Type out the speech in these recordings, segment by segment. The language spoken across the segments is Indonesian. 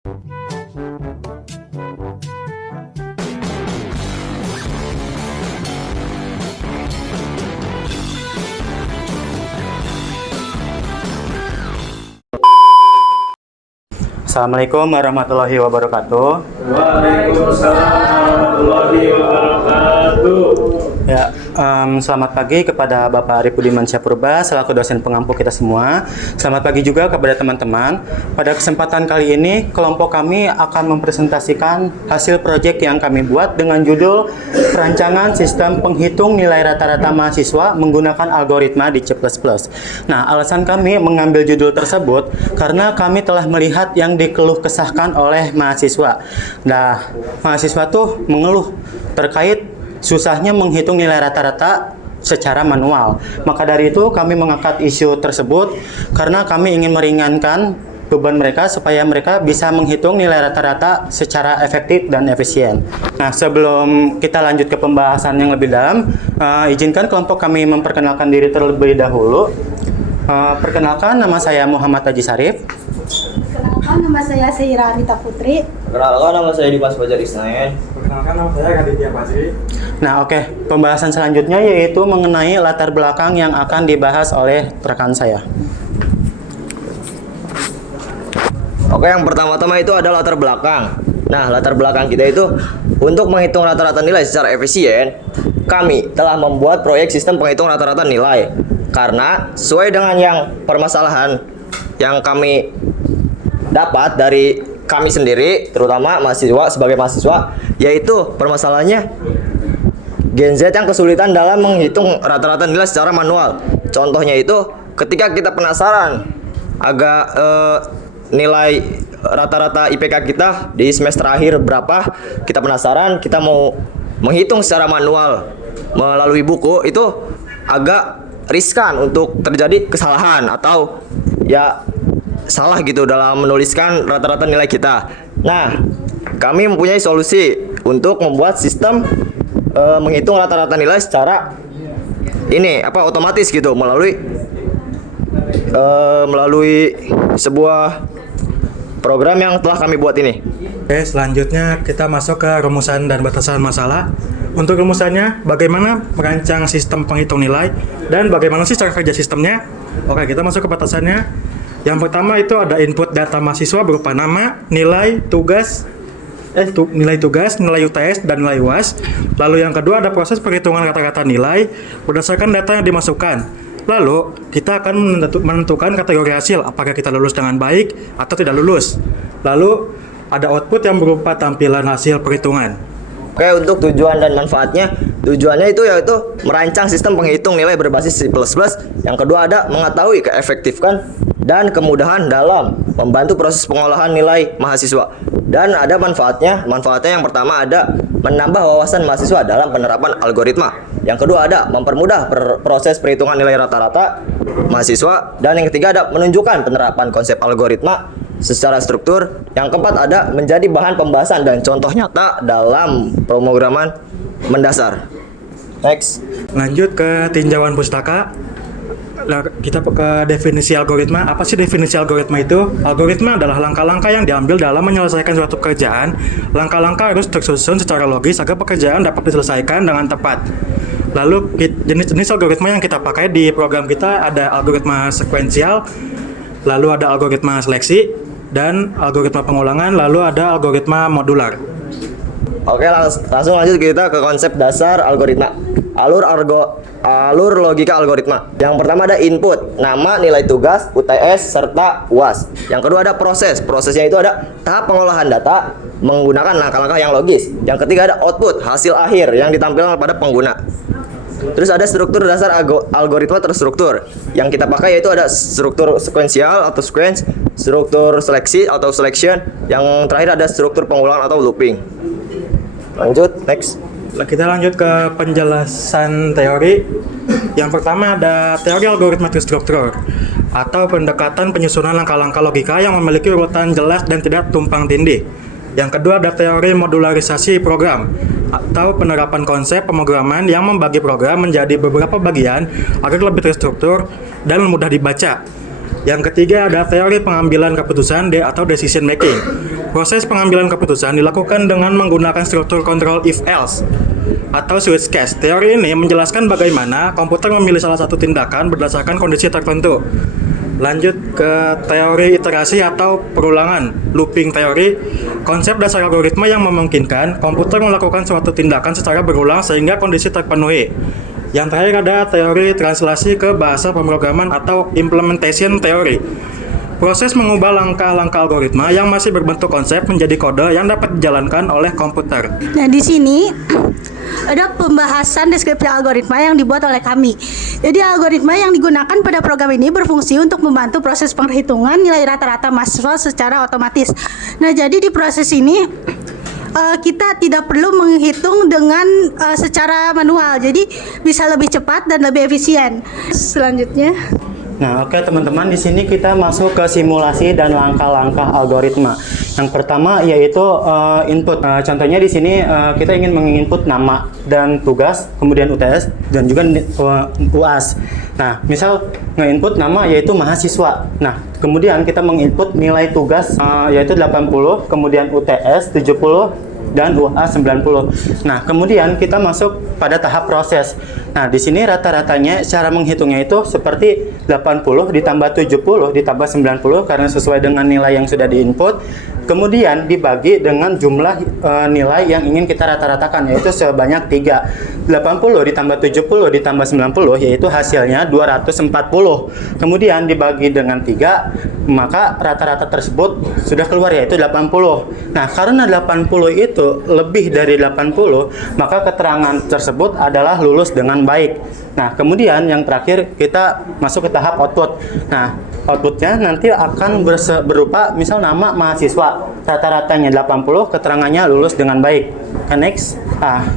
Assalamualaikum warahmatullahi wabarakatuh. Waalaikumsalam warahmatullahi wabarakatuh. Ya, selamat pagi kepada Bapak Arif Budiman Syapurba selaku dosen pengampu kita semua. Selamat pagi juga kepada teman-teman. Pada kesempatan kali ini, kelompok kami akan mempresentasikan hasil proyek yang kami buat dengan judul Perancangan Sistem Penghitung Nilai Rata-Rata Mahasiswa Menggunakan Algoritma di C++. Nah, alasan kami mengambil judul tersebut karena kami telah melihat yang dikeluh kesahkan oleh mahasiswa. Nah, mahasiswa tuh mengeluh terkait susahnya menghitung nilai rata-rata secara manual. Maka dari itu kami mengangkat isu tersebut karena kami ingin meringankan beban mereka supaya mereka bisa menghitung nilai rata-rata secara efektif dan efisien. Nah, sebelum kita lanjut ke pembahasan yang lebih dalam, izinkan kelompok kami memperkenalkan diri terlebih dahulu. Perkenalkan, nama saya Muhammad Haji Sarif. Perkenalkan, nama saya Seira Rita Putri. Perkenalkan, nama saya Dimas Fajar Isnain. Perkenalkan, nama saya Raditya Fajri. Nah, oke. Pembahasan selanjutnya yaitu mengenai latar belakang yang akan dibahas oleh rekan saya. Oke, yang pertama-tama itu ada latar belakang. Nah, latar belakang kita itu untuk menghitung rata-rata nilai secara efisien, kami telah membuat proyek sistem penghitung rata-rata nilai. Karena sesuai dengan yang permasalahan yang kami dapat dari kami sendiri, terutama mahasiswa sebagai mahasiswa, yaitu permasalahannya Gen Z yang kesulitan dalam menghitung rata-rata nilai secara manual. Contohnya itu ketika kita penasaran agak nilai rata-rata IPK kita di semester akhir berapa, kita penasaran, kita mau menghitung secara manual melalui buku, itu agak riskan untuk terjadi kesalahan atau ya salah gitu dalam menuliskan rata-rata nilai kita. Nah, kami mempunyai solusi untuk membuat sistem menghitung rata-rata nilai secara otomatis gitu melalui sebuah program yang telah kami buat ini. Oke, selanjutnya kita masuk ke rumusan dan batasan masalah. Untuk rumusannya, bagaimana merancang sistem penghitung nilai dan bagaimana sih cara kerja sistemnya? Oke, kita masuk ke batasannya. Yang pertama itu ada input data mahasiswa berupa nama, nilai tugas, nilai UTS, dan nilai UAS. Lalu yang kedua ada proses perhitungan rata-rata nilai berdasarkan data yang dimasukkan. Lalu kita akan menentukan kategori hasil, apakah kita lulus dengan baik atau tidak lulus. Lalu ada output yang berupa tampilan hasil perhitungan. Oke, untuk tujuan dan manfaatnya, tujuannya itu yaitu merancang sistem penghitung nilai berbasis C++. Yang kedua ada mengetahui keefektifan dan kemudahan dalam membantu proses pengolahan nilai mahasiswa. Dan ada manfaatnya yang pertama ada menambah wawasan mahasiswa dalam penerapan algoritma. Yang kedua ada mempermudah proses perhitungan nilai rata-rata mahasiswa. Dan yang ketiga ada menunjukkan penerapan konsep algoritma secara struktur. Yang keempat ada menjadi bahan pembahasan dan contoh nyata dalam pemrograman mendasar. Next. Lanjut ke tinjauan pustaka. Kita ke definisi algoritma. Apa sih definisi algoritma itu? Algoritma adalah langkah-langkah yang diambil dalam menyelesaikan suatu pekerjaan. Langkah-langkah harus tersusun secara logis agar pekerjaan dapat diselesaikan dengan tepat. Lalu jenis-jenis algoritma yang kita pakai di program kita ada algoritma sekuensial, lalu ada algoritma seleksi, dan algoritma pengulangan, lalu ada algoritma modular. Oke, langsung lanjut kita ke konsep dasar algoritma. Alur logika algoritma. Yang pertama ada input, nama, nilai tugas, UTS, serta UAS. Yang kedua ada proses. Prosesnya itu ada tahap pengolahan data menggunakan langkah-langkah yang logis. Yang ketiga ada output, hasil akhir yang ditampilkan pada pengguna. Terus ada struktur dasar algoritma terstruktur. Yang kita pakai yaitu ada struktur sekuensial atau sequence, struktur seleksi atau selection, yang terakhir ada struktur pengulangan atau looping. Lanjut, next. Kita lanjut ke penjelasan teori. Yang pertama ada teori algoritma terstruktur atau pendekatan penyusunan langkah-langkah logika yang memiliki urutan jelas dan tidak tumpang tindih. Yang kedua ada teori modularisasi program atau penerapan konsep pemrograman yang membagi program menjadi beberapa bagian agar lebih terstruktur dan mudah dibaca. Yang ketiga ada teori pengambilan keputusan atau decision making. Proses pengambilan keputusan dilakukan dengan menggunakan struktur kontrol if else atau switch case. Teori ini menjelaskan bagaimana komputer memilih salah satu tindakan berdasarkan kondisi tertentu. Lanjut ke teori iterasi atau perulangan, looping teori, konsep dasar algoritma yang memungkinkan komputer melakukan suatu tindakan secara berulang sehingga kondisi terpenuhi. Yang terakhir ada teori translasi ke bahasa pemrograman atau implementation theory. Proses mengubah langkah-langkah algoritma yang masih berbentuk konsep menjadi kode yang dapat dijalankan oleh komputer. Nah, di sini ada pembahasan deskripsi algoritma yang dibuat oleh kami. Jadi algoritma yang digunakan pada program ini berfungsi untuk membantu proses penghitungan nilai rata-rata mahasiswa secara otomatis. Nah, jadi di proses ini kita tidak perlu menghitung dengan secara manual, jadi bisa lebih cepat dan lebih efisien. Selanjutnya. Nah, oke teman-teman, di sini kita masuk ke simulasi dan langkah-langkah algoritma. Yang pertama yaitu input. Contohnya di sini kita ingin menginput nama dan tugas, kemudian UTS dan juga UAS. Nah, misal nge-input nama yaitu mahasiswa. Nah, kemudian kita menginput nilai tugas yaitu 80, kemudian UTS 70 dan UAS 90. Nah, kemudian kita masuk pada tahap proses. Nah, di sini rata-ratanya cara menghitungnya itu seperti 80 ditambah 70 ditambah 90 karena sesuai dengan nilai yang sudah diinput. Kemudian dibagi dengan jumlah nilai yang ingin kita rata-ratakan, yaitu sebanyak 3. 80 ditambah 70 ditambah 90 yaitu hasilnya 240. Kemudian dibagi dengan 3, maka rata-rata tersebut sudah keluar yaitu 80. Nah, karena 80 itu lebih dari 80, maka keterangan tersebut adalah lulus dengan baik. Nah, kemudian yang terakhir kita masuk ke tahap output. Nah, outputnya nanti akan berupa misal nama mahasiswa, rata-ratanya 80, keterangannya lulus dengan baik. Oke, next.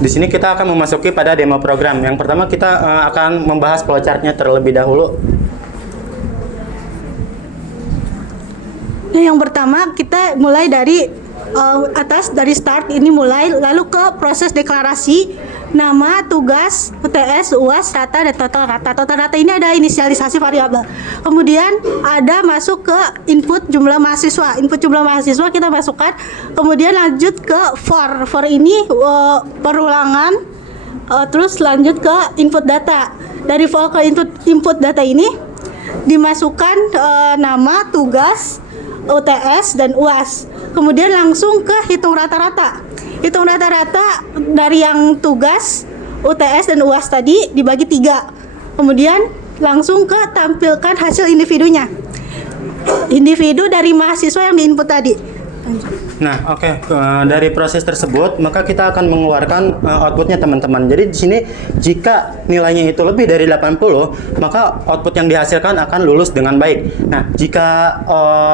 Di sini kita akan memasuki pada demo program. Yang pertama kita akan membahas flowchart-nya terlebih dahulu. Nah, yang pertama kita mulai dari atas, dari start ini mulai, lalu ke proses deklarasi nama, tugas, UTS, UAS, rata, dan total rata. Total rata ini ada inisialisasi variabel. Kemudian ada masuk ke input jumlah mahasiswa. Input jumlah mahasiswa kita masukkan. Kemudian lanjut ke for. For ini perulangan. Terus lanjut ke input data. Dari for ke input data ini dimasukkan nama, tugas, UTS, dan UAS. Kemudian langsung ke hitung rata-rata. Hitung rata-rata dari yang tugas, UTS, dan UAS tadi dibagi 3. Kemudian langsung ke tampilkan hasil individunya. Individu dari mahasiswa yang diinput tadi. Nah, oke. Dari proses tersebut, maka kita akan mengeluarkan outputnya teman-teman. Jadi di sini jika nilainya itu lebih dari 80, maka output yang dihasilkan akan lulus dengan baik. Nah, jika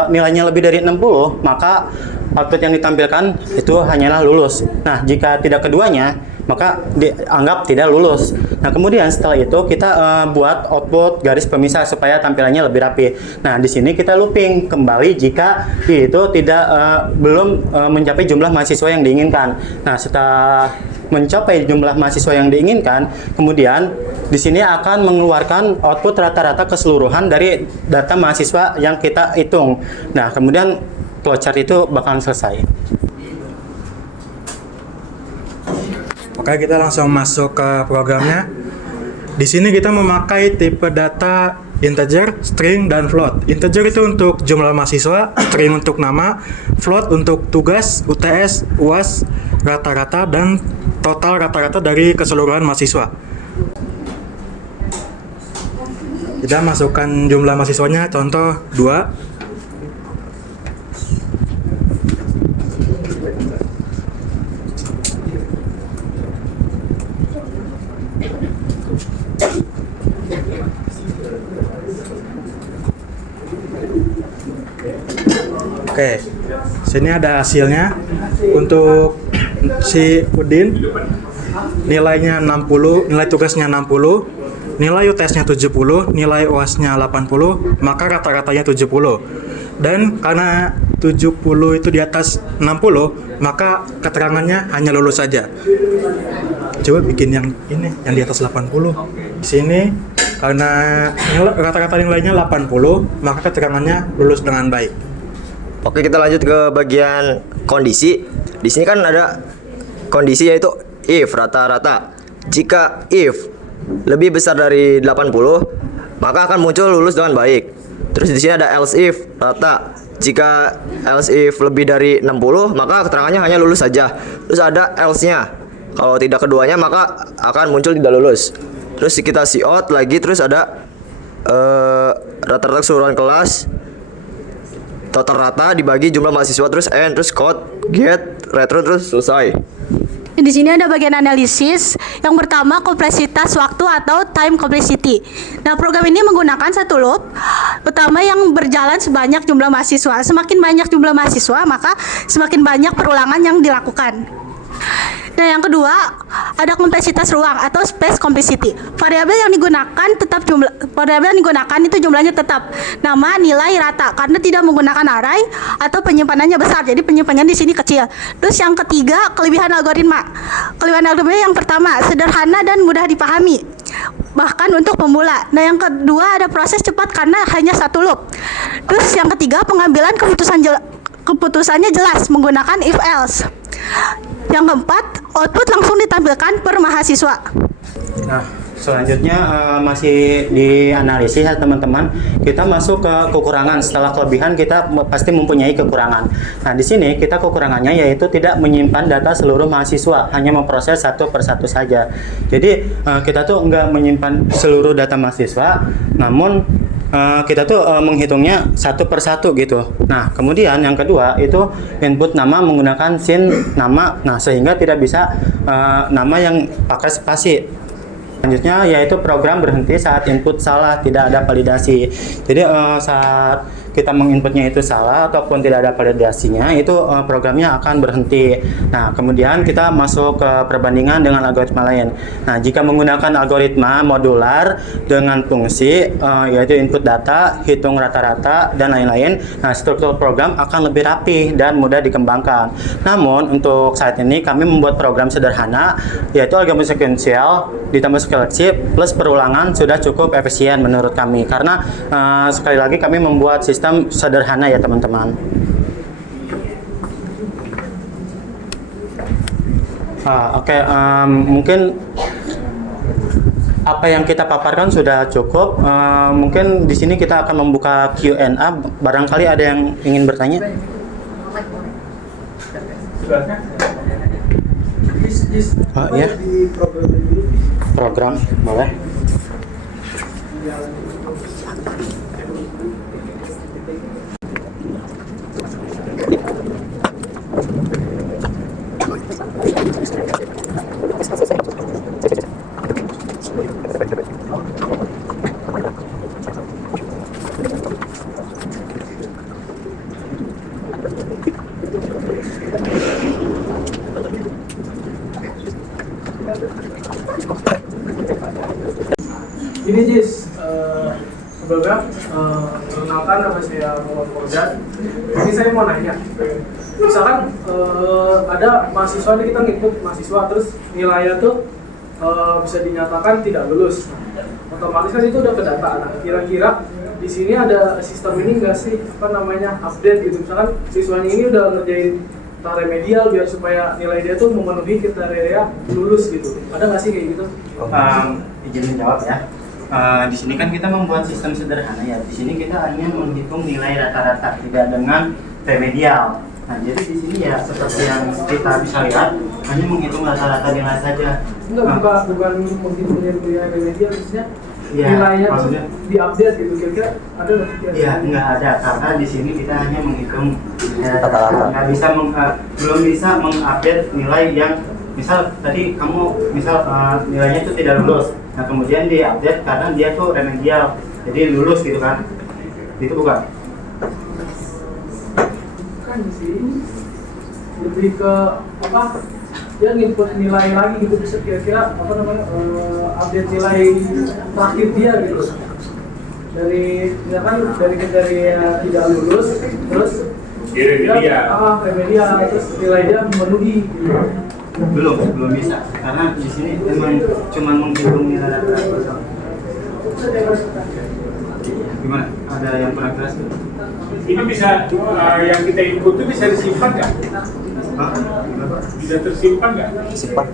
nilainya lebih dari 60, maka output yang ditampilkan itu hanyalah lulus. Nah, jika tidak keduanya, maka dianggap tidak lulus. Nah, kemudian setelah itu kita buat output garis pemisah supaya tampilannya lebih rapi. Nah, di sini kita looping kembali jika itu tidak belum mencapai jumlah mahasiswa yang diinginkan. Nah, setelah mencapai jumlah mahasiswa yang diinginkan, kemudian di sini akan mengeluarkan output rata-rata keseluruhan dari data mahasiswa yang kita hitung. Nah, kemudian flowchart itu bakalan selesai. Oke, kita langsung masuk ke programnya. Di sini kita memakai tipe data integer, string, dan float. Integer itu untuk jumlah mahasiswa, string untuk nama, float untuk tugas, UTS, UAS, rata-rata, dan total rata-rata dari keseluruhan mahasiswa. Kita masukkan jumlah mahasiswanya, contoh 2. Oke, sini ada hasilnya. Untuk si Udin nilainya 60, nilai tugasnya 60, nilai UTS-nya 70, nilai UAS-nya 80, maka rata-ratanya 70. Dan karena 70 itu di atas 60, maka keterangannya hanya lulus saja. Coba bikin yang ini, yang di atas 80. Di sini Karena rata-rata nilainya 80, maka keterangannya lulus dengan baik. Oke, kita lanjut ke bagian kondisi. Di sini kan ada kondisi yaitu if rata-rata. Jika if lebih besar dari 80, maka akan muncul lulus dengan baik. Terus di sini ada else if rata. Jika else if lebih dari 60, maka keterangannya hanya lulus saja. Terus ada else-nya. Kalau tidak keduanya, maka akan muncul tidak lulus. Terus kita see out lagi, terus ada rata-rata keseluruhan kelas, total rata dibagi jumlah mahasiswa, terus end, terus code, get, retro, terus selesai. Di sini ada bagian analisis. Yang pertama, kompleksitas waktu atau time complexity. Nah, program ini menggunakan satu loop. Pertama, yang berjalan sebanyak jumlah mahasiswa. Semakin banyak jumlah mahasiswa, maka semakin banyak perulangan yang dilakukan. Nah, yang kedua, ada kompleksitas ruang atau space complexity. Variabel yang digunakan itu jumlahnya tetap. Nama, nilai, rata karena tidak menggunakan array atau penyimpanannya besar. Jadi penyimpanannya di sini kecil. Terus yang ketiga, kelebihan algoritma. Kelebihan algoritma yang pertama, sederhana dan mudah dipahami, bahkan untuk pemula. Nah, yang kedua ada proses cepat karena hanya satu loop. Terus yang ketiga, pengambilan keputusannya jelas menggunakan if else. Yang keempat, output langsung ditampilkan per mahasiswa. Nah, selanjutnya masih di analisis ya teman-teman. Kita masuk ke kekurangan. Setelah kelebihan kita pasti mempunyai kekurangan. Nah, di sini kita kekurangannya yaitu tidak menyimpan data seluruh mahasiswa, hanya memproses satu persatu saja. Jadi kita tuh nggak menyimpan seluruh data mahasiswa, namun kita tuh menghitungnya satu persatu gitu. Nah, kemudian yang kedua itu input nama menggunakan sin nama. Nah, sehingga tidak bisa nama yang pakai spasi. Selanjutnya yaitu program berhenti saat input salah, tidak ada validasi. Jadi saat kita menginputnya itu salah ataupun tidak ada validasinya, itu programnya akan berhenti. Nah, kemudian kita masuk ke perbandingan dengan algoritma lain. Nah, jika menggunakan algoritma modular dengan fungsi yaitu input data, hitung rata-rata, dan lain-lain, nah struktur program akan lebih rapi dan mudah dikembangkan. Namun, untuk saat ini kami membuat program sederhana, yaitu algoritma sekuensial ditambah seleksi plus perulangan sudah cukup efisien menurut kami. Karena sekali lagi kami membuat sistem sederhana ya teman-teman. Oke, mungkin apa yang kita paparkan sudah cukup. Mungkin di sini kita akan membuka Q&A. Barangkali ada yang ingin bertanya. Ya. Program boleh. Ini Jis, sebelumnya perkenalkan nama saya Muhammad Fauzan. Ini saya mau nanya, misalkan ada mahasiswa nih, kita ngikut mahasiswa terus nilainya tuh bisa dinyatakan tidak lulus, otomatis kan itu udah ke data. Nah, kira-kira di sini ada sistem ini nggak sih, apa namanya, update gitu, misalkan siswanya ini udah ngerjain remedial biar supaya nilai dia tuh memenuhi kriteria lulus gitu, ada nggak sih kayak gitu? Izin menjawab ya. Di sini kan kita membuat sistem sederhana ya. Di sini kita hanya menghitung nilai rata-rata, tidak dengan remedial. Nah, jadi di sini ya seperti yang kita bisa lihat, hanya menghitung rata-rata nilai saja. Enggak, bukan menghitung nilai remedial, maksudnya ya, nilainya maksudnya diupdate gitu, kira-kira ada nggak sih? Iya, nggak ada, karena di sini kita hanya menghitung nggak bisa belum bisa mengupdate nilai yang misal tadi kamu misal nilainya itu tidak lulus. Nah, kemudian diupdate karena dia tuh remedial, jadi lulus gitu kan? Itu bukan? Kan sih lebih ke apa? Dia nginput nilai lagi gitu, bisa kira-kira apa namanya, update nilai terakhir dia gitu. Dari misalkan dari kriteria tidak lulus, terus remedial, terus nilai dia memenuhi gitu. Belum bisa, karena di sini memang cuma menghitung nilai rata-rata. Gimana? Ada yang kurang jelas? Ini bisa yang kita input itu bisa disimpan nggak? Bisa tersimpan nggak? Tersimpan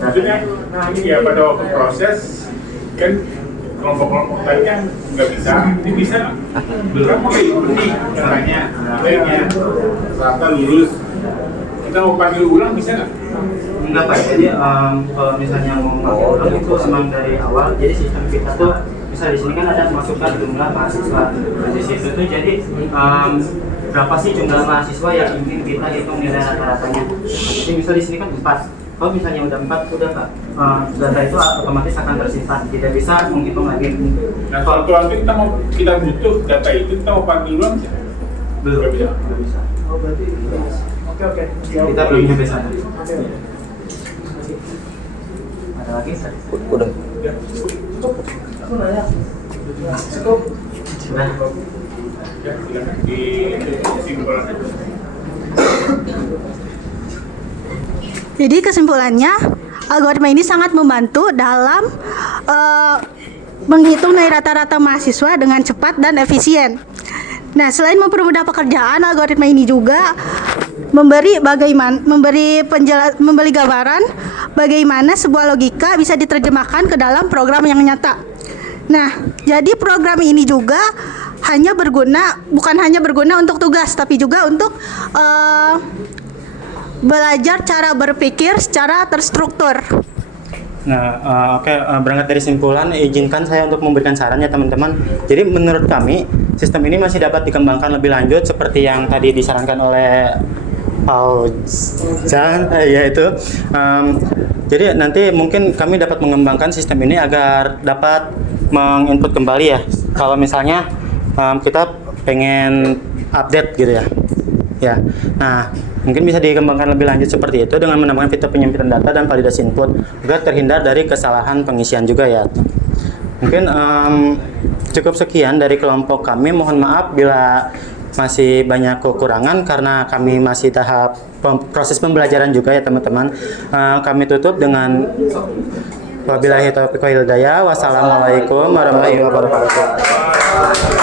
Maksudnya, nah ini ya pada waktu proses kan kelompok-kelompok tadi kan nggak bisa, ini bisa nggak? Belum penting katanya, baiknya rata lulus. Kita mau panggil ulang bisa nggak? Enggak Pak, jadi kalau misalnya mau mengambil ulang itu emang dari awal, jadi sistem kita tuh bisa di sini kan ada masukkan jumlah mahasiswa. Nah, di situ tuh jadi berapa sih jumlah mahasiswa yang ingin kita hitung nilai rata-ratanya. Nah, jadi misal di sini kan 4. Kalau misalnya udah 4, udah Pak, data itu otomatis akan tersimpan, tidak bisa menghitung lagi. Nah kalau nanti kita butuh data itu kita mau panggil ulang Belum nggak bisa. Belum bisa. Oh berarti oke. Kita belum nyampe sana. Oke. Ada lagi? Udah. Aku nanya. Cukup. Sudah. Ya silakan disimpulkan. Jadi kesimpulannya, algoritma ini sangat membantu dalam menghitung nilai rata-rata mahasiswa dengan cepat dan efisien. Nah, selain mempermudah pekerjaan, algoritma ini juga memberi gambaran bagaimana sebuah logika bisa diterjemahkan ke dalam program yang nyata. Nah, jadi program ini juga bukan hanya berguna untuk tugas, tapi juga untuk belajar cara berpikir secara terstruktur. Nah, oke, berangkat dari simpulan, izinkan saya untuk memberikan saran ya teman-teman. Jadi menurut kami, sistem ini masih dapat dikembangkan lebih lanjut seperti yang tadi disarankan oleh Fauzan, yaitu jadi nanti mungkin kami dapat mengembangkan sistem ini agar dapat menginput kembali ya. Kalau misalnya kita pengen update gitu ya. Ya, nah mungkin bisa dikembangkan lebih lanjut seperti itu dengan menambahkan fitur penyimpinan data dan validasi input agar terhindar dari kesalahan pengisian juga ya. Mungkin cukup sekian dari kelompok kami. Mohon maaf bila masih banyak kekurangan karena kami masih tahap proses pembelajaran juga ya teman-teman. Kami tutup dengan wabillahi taufiq wal hidayah. Wassalamualaikum warahmatullahi wabarakatuh.